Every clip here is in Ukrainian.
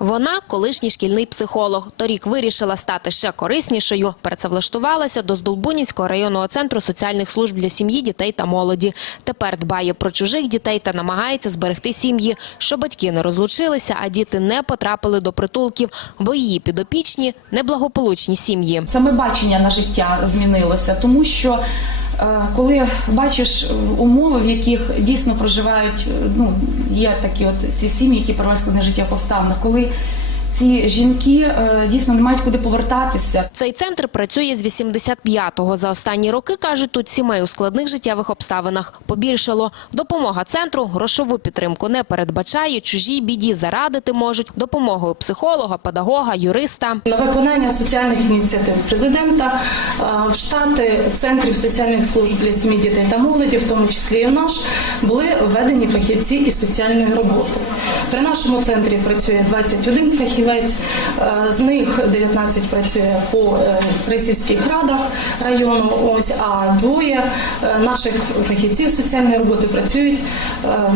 Вона колишній шкільний психолог. Торік вирішила стати ще кориснішою. Працевлаштувалася до Здолбунівського районного центру соціальних служб для сім'ї, дітей та молоді. Тепер дбає про чужих дітей та намагається зберегти сім'ї, щоб батьки не розлучилися, а діти не потрапили до притулків, бо її підопічні – неблагополучні сім'ї. Саме бачення на життя змінилося, тому що коли бачиш умови, в яких дійсно проживають, е, ну є такі от ці сім'ї, які перевезли на життя обставинах, коли ці жінки е, дійсно не мають куди повертатися. Цей центр працює з 85-го. За останні роки, кажуть, тут сімей у складних життєвих обставинах побільшало. Допомога центру грошову підтримку не передбачає, чужій біді зарадити можуть допомогою психолога, педагога, юриста. На виконання соціальних ініціатив президента е, в штати центрів соціальних служб для сім'ї дітей та молоді, в тому числі і в наш, були введені фахівці із соціальної роботи. При нашому центрі працює 21 фахівець, е, з них 19 працює по е, російських радах району. Ось а двоє е, наших фахівців соціальної роботи працюють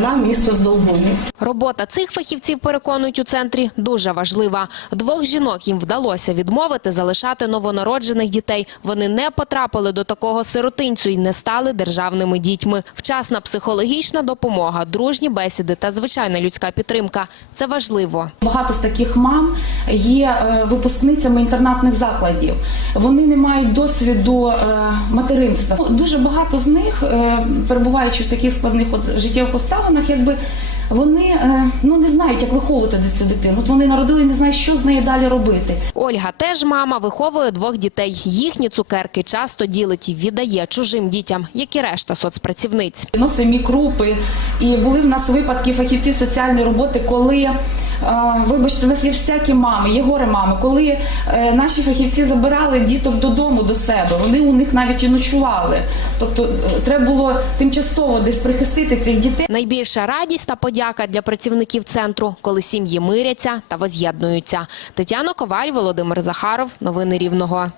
на місто Здолбунів. Робота цих фахівців, переконують у центрі, дуже важлива. Двох жінок їм вдалося відмовити залишати новонароджених дітей. Вони не потрапили до такого сиротинцю і не стали державними дітьми. Вчасна психологічна допомога, дружні бесіди та звичайна людська підтримка – це важливо. Багато з таких мам є е, випускницями інтернатних закладів. Вони не мають досвіду е, материнства. Ну, Дуже багато з них, е, перебуваючи в таких складних от життєвих обставинах, якби вони ну не знають, як виховувати цю дитину. От вони народили, і не знають, що з нею далі робити. Ольга теж мама, виховує двох дітей. Їхні цукерки часто ділить і віддає чужим дітям, як і решта соцпрацівниць. Носимо мікрупи. І були в нас випадки фахівців соціальної роботи, коли, вибачте, у нас є всякі мами, є горе мами, коли е, наші фахівці забирали діток додому до себе, вони у них навіть і ночували. Тобто е, треба було тимчасово десь прихистити цих дітей. Найбільша радість та подяка для працівників центру, коли сім'ї миряться та воз'єднуються. Тетяна Коваль, Володимир Захаров. Новини Рівного.